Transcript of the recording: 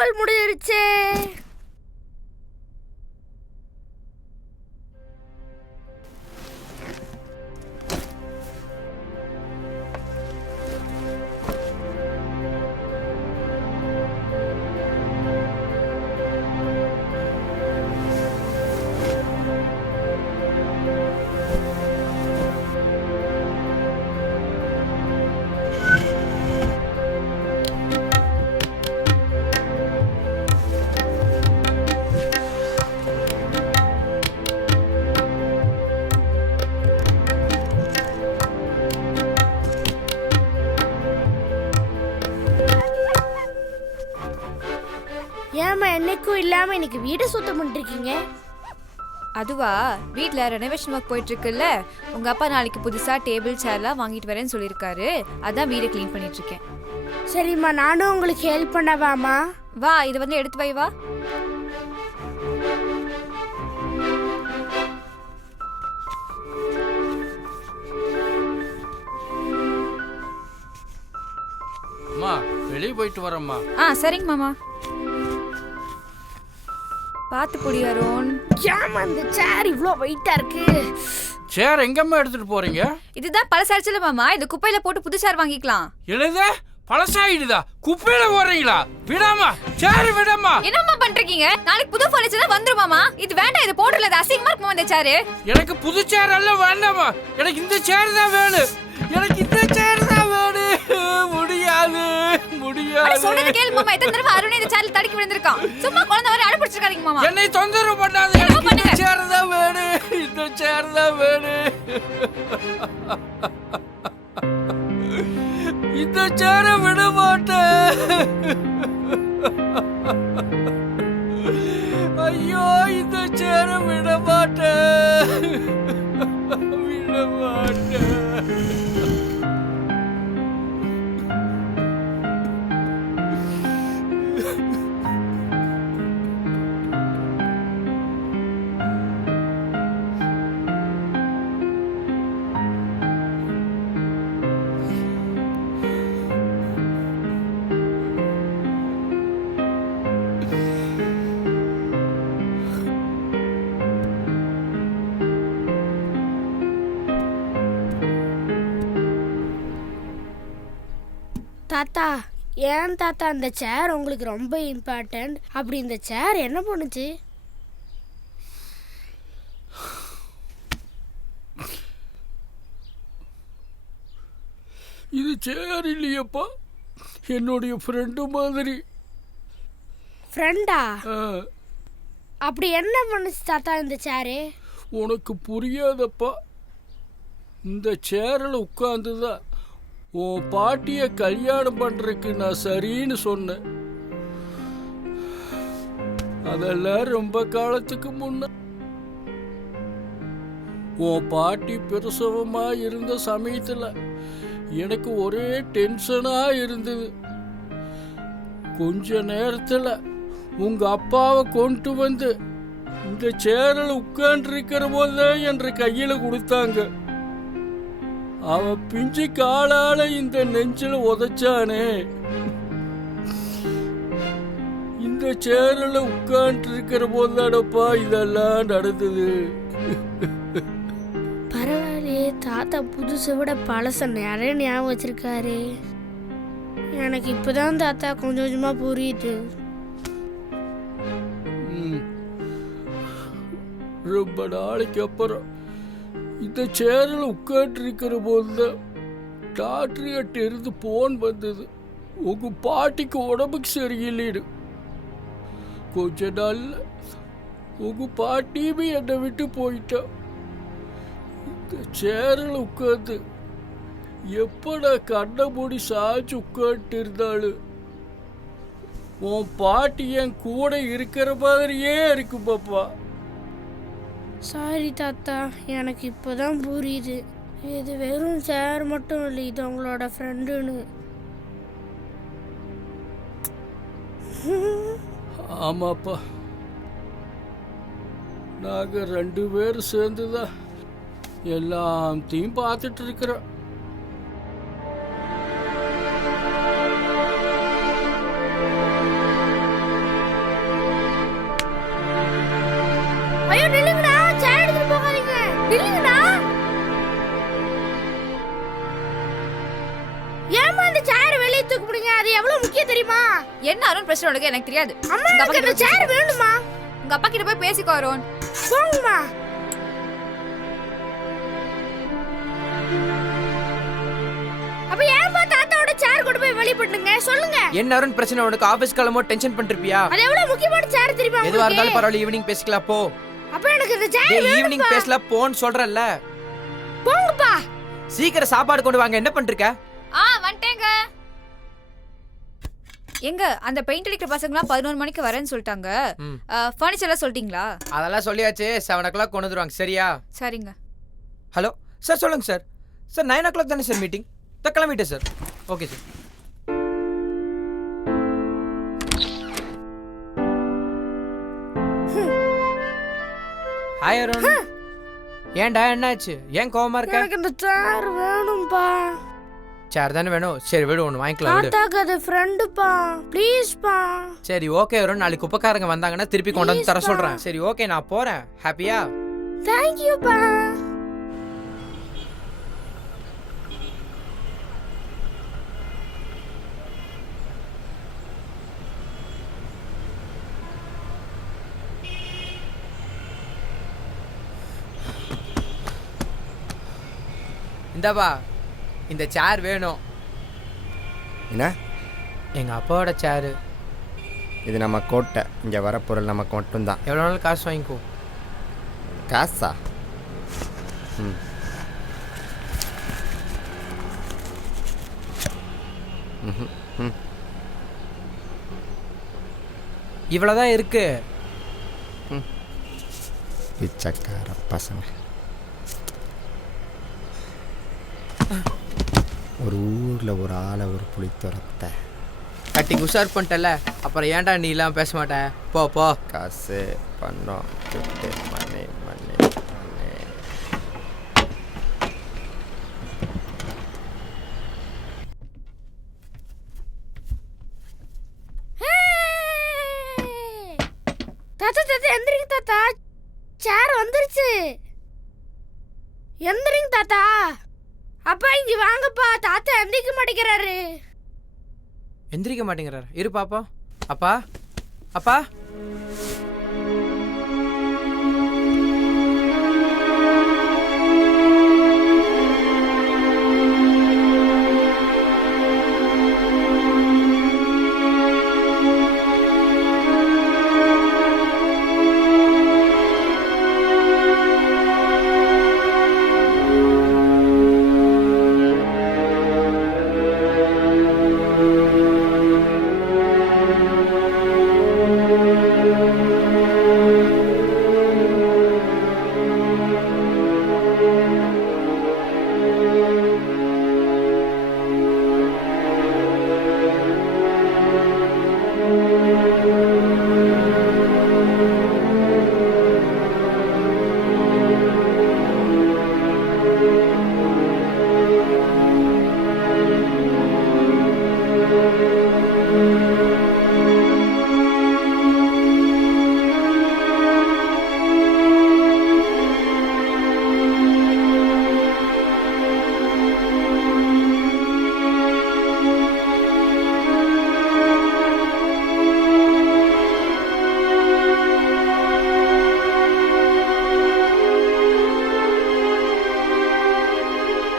School முடிஞ்சிருச்சு. ஏமா என்னைக்கும் இல்லாம இன்னைக்கு வீடு சுத்தம் பண்ணிருக்கீங்க? அதுவா, வீட்டில் ரெனோவேஷன் ஒர்க் போயிட்டு இருக்குல்ல. உங்க அப்பா நாளைக்கு புதுசா டேபிள் சேர்லாம் வாங்கிட்டு வரேன்னு சொல்லியிருக்காரு. அதான் வீடை க்ளீன் பண்ணிட்டு இருக்கேன். சரிம்மா, நானும் உங்களுக்கு ஹெல்ப் பண்ணவாமா? வா, இதை வந்து எடுத்து வை. வா. அம்மா வெளியே போயிட்டு வரேம்மா. சரிங்க மாமா. பார்த்து புடி அருண். ஏமா இந்த சேர் இவ்ளோ வெயிட்டா இருக்கு? சேர் எங்கம்மா எடுத்துட்டு போறீங்க? இதுதான் பழசாயிடுச்சுல மாமா, இது குப்பையில போட்டு புது சேர் வாங்கிக்கலாம். என்னது பழசாயிடுதா? குப்பையில போறீங்களா? விடாமா, சேர் விடாமா. என்னம்மா பண்றீங்க? நாளைக்கு புது ஃபர்னிச்சர் வந்துரும் மாமா. இது வேண்டாம், இது போடல, அது அசிங்கமா இருக்குமா இந்த சேர்? எனக்கு புது சேர் எல்லாம் வேண்டாமா, எனக்கு இந்த சேர் தான் வேணும். எனக்கு இந்த சேர் தான் வேணும். முடியாது முடியாது. சொல்றது கேளு மாமா. எத்தனை தடவை அருண் இந்த சேர்ல தடுக்கி விழுந்திருக்கான். சும்மா குழந்தை வரை அடிபிடிச்சிருக்காதீங்க மாமா. என்னை தொந்தரவு பண்ணாத. எனக்கு இந்த சேர் தான் வேணும். இந்த சேர் தான் வேணும். இந்த சேரை விட மாட்டேன். ஐயோ, இந்த சேரை விட மாட்டேன். விட மாட்டேன். தாத்தா, ஏன் தாத்தா இந்த சேர் உங்களுக்கு ரொம்ப இம்பார்ட்டன்ட்? அப்படி இந்த சேர் என்ன பண்ணுச்சு? இது சேர் இல்லையப்பா, என்னுடைய ஃப்ரெண்டு மாதிரி. ஃப்ரெண்டா? அப்படி என்ன பண்ணுச்சு தாத்தா இந்த சேரு? உனக்கு புரியாதப்பா. இந்த சேரில் உட்காந்துதான் உன் பாட்டிய கல்யாணம் பண்றதுக்கு நான் சரின்னு சொன்னேன். அதெல்லாம் ரொம்ப காலத்துக்கு முன்ன. உன் பாட்டி பிரசவமா இருந்த சமயத்துல எனக்கு ஒரே டென்ஷனா இருந்தது. கொஞ்ச நேரத்துல உங்க அப்பாவை கொண்டு வந்து இந்த சேரில் உட்கார்ந்து இருக்கிற போதுதான் என்ற கையில கொடுத்தாங்க. அவன் பிஞ்சு காலால இந்த நெஞ்சில உதைச்சானே. இந்த சேரில் உட்கார்ந்து இருக்கிற போதுதானப்பா இதெல்லாம் நடந்தது. பரவாயில்லையே, தாத்தா புதுசை விட பழச நிறைய ஞாபகம் வச்சிருக்காரு. எனக்கு இப்பதான் தாத்தா கொஞ்சம் கொஞ்சமா புரியுது. ரொம்ப நாளைக்கு அப்புறம் இந்த சேரில் உட்காந்து இருக்கிற போதுதான் டாக்டர் கிட்ட இருந்து போன் வந்தது. உங்க பாட்டிக்கு உடம்புக்கு சரியில்லைன்னு. கொஞ்ச நாள்ல உங்க பாட்டியுமே என்னை விட்டு போயிட்டா. இந்த சேரில் உட்காந்து எப்படா கண்ணை மூடி சாய்ச்சி உட்காந்துட்டு இருந்தாலும் உன் பாட்டி என் கூட இருக்கிற மாதிரியே இருக்கு பாப்பா. சாரி தாத்தா, எனக்கு இப்போதான் புரியுது. இது வெறும் சேர் மட்டும் இல்லை, இது உங்களோட ஃப்ரெண்டுன்னு. ஆமாப்பா, நாங்க 2 பேரும் சேர்ந்துதான் எல்லாத்தையும் பார்த்துட்டு இருக்கிறோம். ஐயோ நில்லுங்கடா, சேர் எடுத்துட்டு போகாதீங்க, நில்லுங்கடா. ஏமா அந்த சேர் வெளியே தூக்கி போடுங்க, அது எவ்வளவு முக்கியம் தெரியுமா? என்ன அருண் பிரச்சனை உனக்கு எனக்கு தெரியாது. அம்மா எனக்கு அந்த சேர் வேணுமா? உங்க அப்பா கிட்ட போய் பேசிக்கோ அருண். போங்கம்மா. அப்ப ஏன்பா தாத்தாவோட சேர் கொண்டு போய் வெளிய போடுங்க, சொல்லுங்க. என்ன அருண் பிரச்சனை உனக்கு? ஆபீஸ் கிளம்போ டென்ஷன் பண்ணிருப்பியா? அது எவ்வளவு முக்கியமான சேர் தெரியுமா? எதுவா இருந்தாலும் பரவாயில்ல, ஈவினிங் பேசிக்கலாம் போ. அப்ப எனக்கு இந்த சேர் வேணும். ஈவினிங் பேசலாம் போன்னு சொல்றேன்ல. போங்கப்பா. சீக்கிரம் சாப்பாடு கொண்டு வாங்க. என்ன பண்ணிருக்க? வந்துட்டேங்க. எங்க அந்த பெயிண்ட் அடிக்கிற பசங்கலாம் 11 மணிக்கு வரேன்னு சொல்லிட்டாங்க. ஃபர்னிச்சர்லாம் சொல்லிட்டீங்களா? அதெல்லாம் சொல்லியாச்சு. 7 o'clock கொண்டு வந்துருவாங்க. சரியா? சரிங்க. ஹலோ சார், சொல்லுங்க சார். சார் 9 o'clock தானே சார் மீட்டிங்? கிளம்பிட்டேன் sir. Okay sir. Hi Arun. ஏன்டா என்னாச்சு? ஏன் கோவமா இருக்க? எனக்கு இந்த சேர் வேணும்பா. சேர் தானே வேணும். சரி விடு, ஒன்று வாங்கிக்கலாம் விடு. தாத்தாக்கு அது ஃப்ரெண்டுப்பா, ப்ளீஸ்ப்பா. சரி ஓகே அருண், நாளைக்கு குப்பைக்காரங்க வந்தாங்கன்னா திருப்பி கொண்டு வந்து தர சொல்றேன். சரி ஓகே, நான் போறேன். ஹாப்பியா? தேங்க்யூப்பா. இந்தப்பா, இந்த சேர் வேணும். என்ன? எங்கள் அப்பாவோட சேரு. இது நம்ம கோட்டை. இங்கே வர பொருள் நமக்கு மட்டும்தான். எவ்வளோ நாள் காசு வாங்கிக்கோ. காசா? ம். ம். இவ்வளோதான் இருக்கு. பிச்சைக்கார பசங்க. ஒரு ஊரில் ஒரு ஆளை ஒரு புளி துரத்த கட்டி உஷார் பண்ணிட்டல, அப்புறம் ஏன்டா நீ எல்லாம் பேச மாட்டேன்? போ போ. காசு பண்ணோம் துட்டு மணி மணி மணி. தாத்தா தாத்தா எந்திரிங்க தாத்தா, சேர் வந்துருச்சு. எந்திரிங்க தாத்தா. அப்பா இங்க வாங்கப்பா, தாத்தா எந்திரிக்க மாட்டேங்கிறாரு. எந்திரிக்க மாட்டேங்கிறார். இரு பாப்பா. அப்பா அப்பா